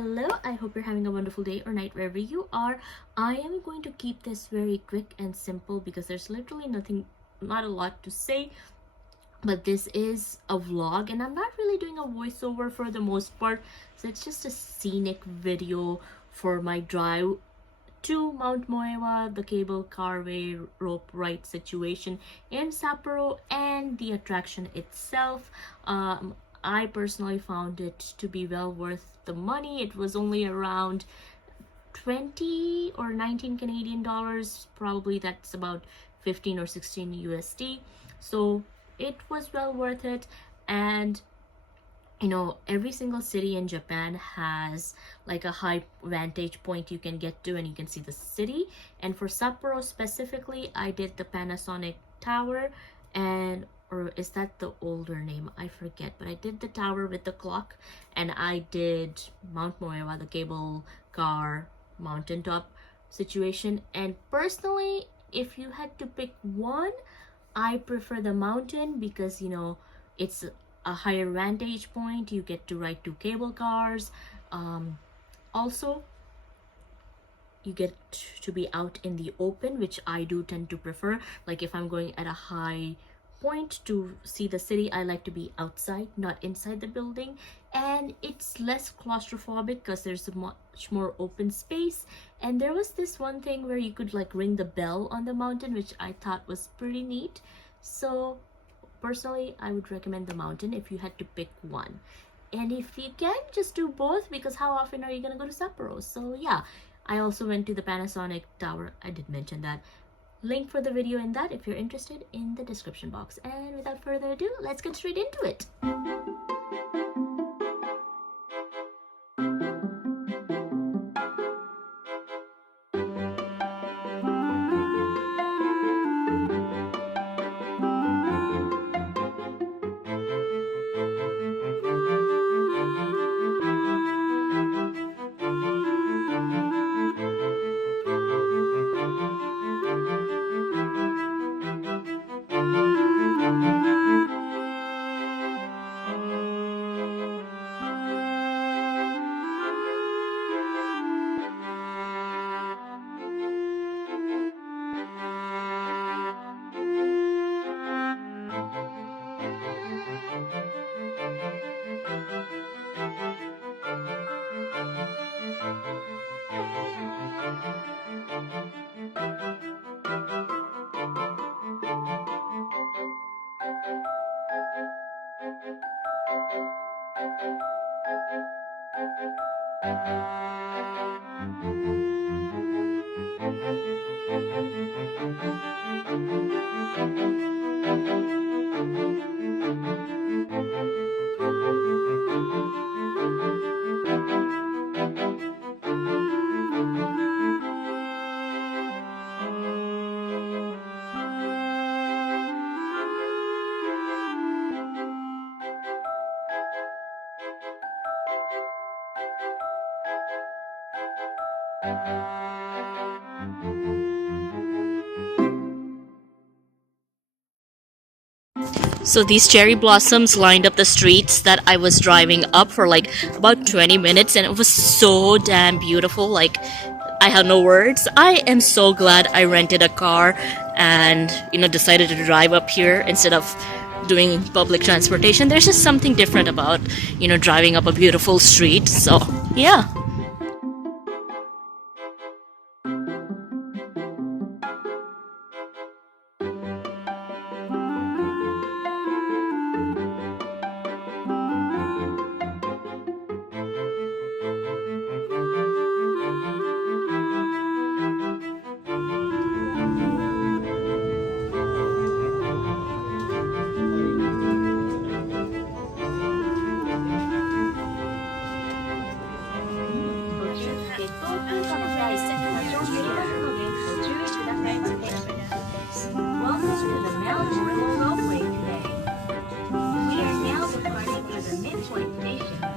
Hello, I hope you're having a wonderful day or night wherever you are. I am going to keep this very quick and simple because there's literally not a lot to say. But this is a vlog and I'm not really doing a voiceover for the most part. So it's just a scenic video for my drive to Mount Moiwa, the cable carway rope ride situation in Sapporo, and the attraction itself. I personally found it to be well worth the money. It was only around 20 or 19 Canadian dollars. Probably that's about 15 or 16 USD. So it was well worth it. And every single city in Japan has like a high vantage point you can get to and you can see the city. And for Sapporo specifically, I did the Panasonic Tower, or is that the older name? I forget, but I did the tower with the clock, and I did Mount Moiwa, the cable car mountaintop situation. And personally, if you had to pick one, I prefer the mountain because it's a higher vantage point. You get to ride two cable cars. Also, you get to be out in the open, which I do tend to prefer. Like if I'm going at a high point to see the city, I like to be outside, not inside the building. And it's less claustrophobic because there's a much more open space. And there was this one thing where you could like ring the bell on the mountain, which I thought was pretty neat. So personally, I would recommend the mountain if you had to pick one. And if you can, just do both, because how often are you gonna go to Sapporo? So yeah, I also went to the Panasonic Tower. I did mention that. Link for the video in that if you're interested in the description box. And without further ado, let's get straight into it. So these cherry blossoms lined up the streets that I was driving up for like about 20 minutes, and it was so damn beautiful. Like, I have no words. I am so glad I rented a car and decided to drive up here instead of doing public transportation. There's just something different about driving up a beautiful street. So yeah.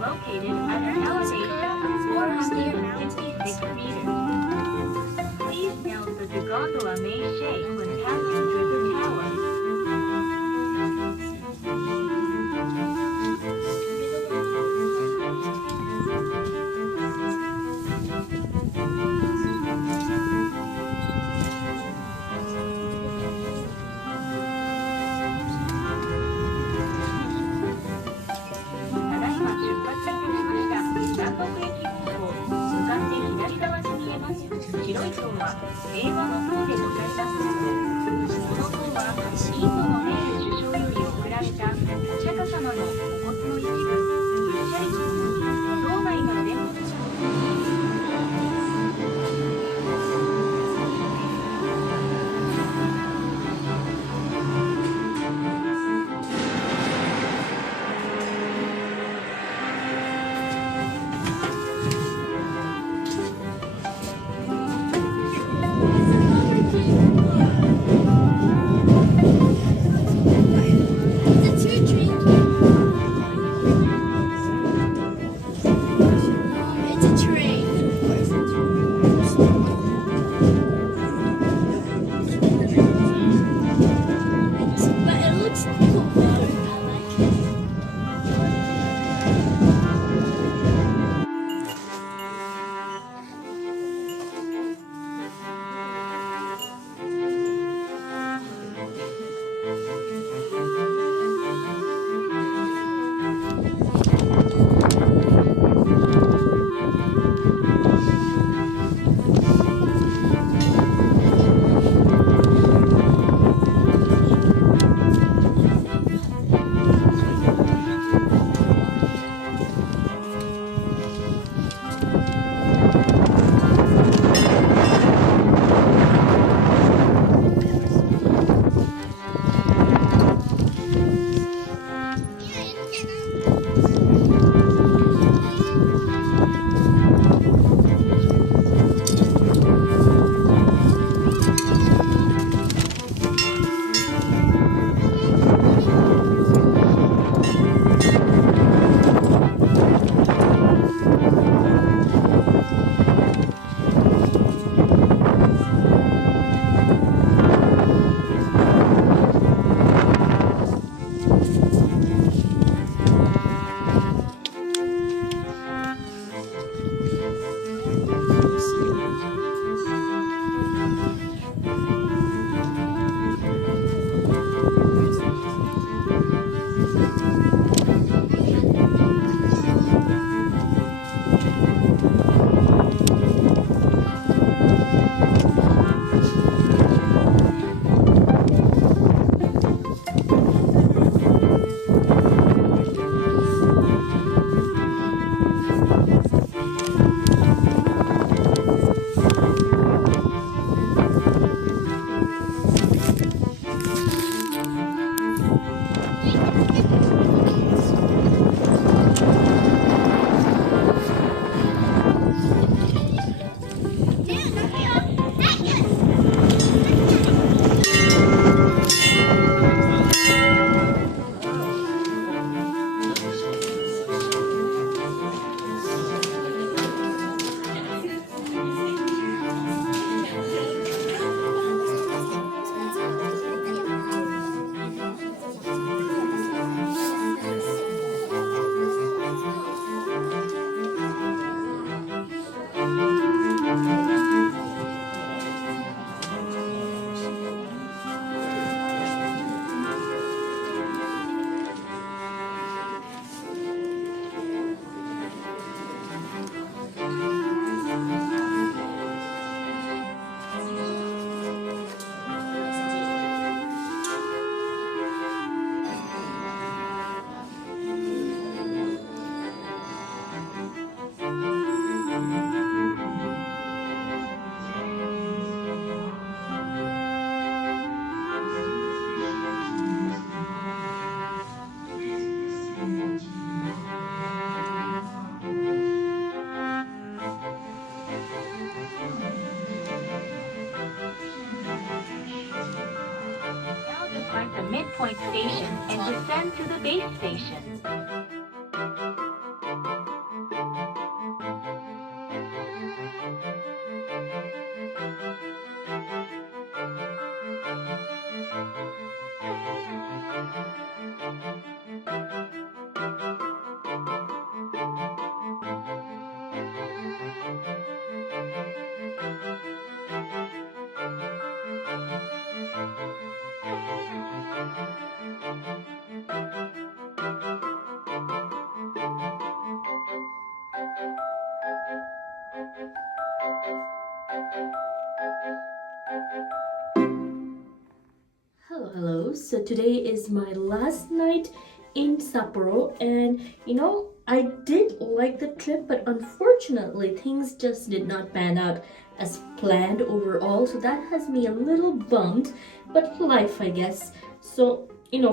Located at an elevation of 456 meters. Please note that the gondola may shake when passing through the tower. 良い塔は平和の塔でございます。この塔はインドのネール首相より贈られたお釈迦様のお骨の一部、うっしゃりとともに塔内の全部。The midpoint station and descend to the base station. Hello. So today is my last night in Sapporo, and I did like the trip, but unfortunately, things just did not pan out as planned overall. So that has me a little bummed, but life, I guess. So,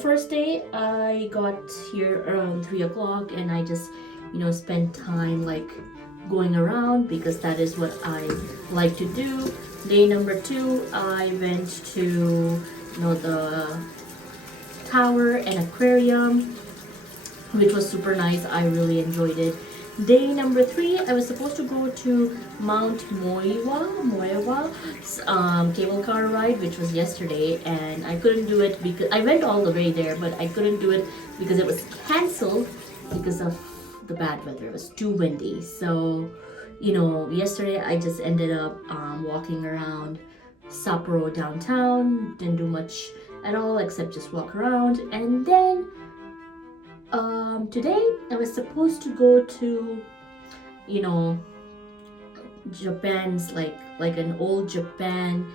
first day I got here around 3 o'clock, and I just, spent time like going around because that is what I like to do. Day number two, I went to the tower and aquarium, which was super nice. I really enjoyed it. Day number three, I was supposed to go to Mount Moiwa cable car ride, which was yesterday, and I couldn't do it because I went all the way there, but I couldn't do it because it was cancelled because of the bad weather. It was too windy. So, yesterday I just ended up walking around Sapporo downtown. Didn't do much at all except just walk around. And then today I was supposed to go to Japan's like an old Japan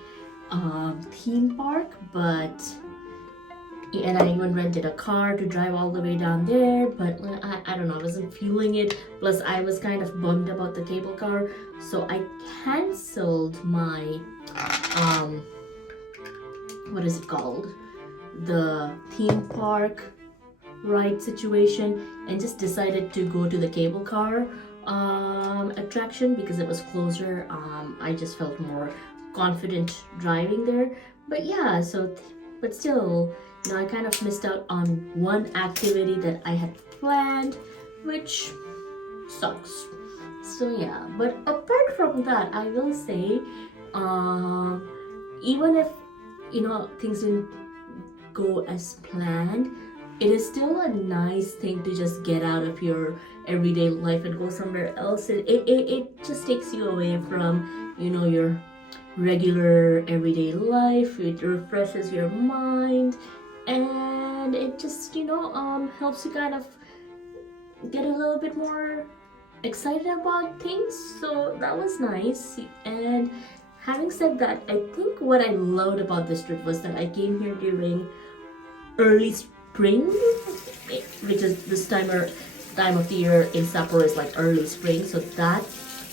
theme park, and I even rented a car to drive all the way down there, but I don't know, I wasn't feeling it. Plus I was kind of bummed about the cable car, so I canceled my what is it called, the theme park ride situation, and just decided to go to the cable car attraction because it was closer. I just felt more confident driving there. But yeah, but still, I kind of missed out on one activity that I had planned, which sucks. So yeah, but apart from that, I will say, even if things didn't go as planned, it is still a nice thing to just get out of your everyday life and go somewhere else. It just takes you away from your regular everyday life. It refreshes your mind, and it just helps you kind of get a little bit more excited about things. So that was nice. And having said that, I think what I loved about this trip was that I came here during early spring, which is this time of the year in Sapporo is like early spring. So that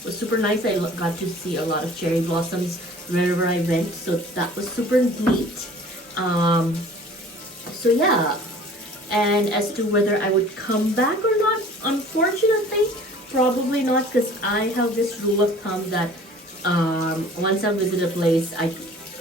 was super nice. I got to see a lot of cherry blossoms wherever I went, so that was super neat. So yeah, and as to whether I would come back or not, unfortunately probably not, because I have this rule of thumb that once I visit a place, I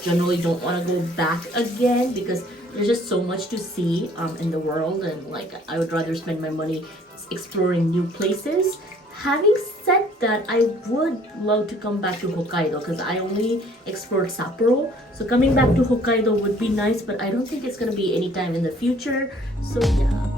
generally don't want to go back again because there's just so much to see in the world, and like I would rather spend my money exploring new places. Having said that, I would love to come back to Hokkaido because I only explored Sapporo. So coming back to Hokkaido would be nice, but I don't think it's gonna be anytime in the future. So yeah.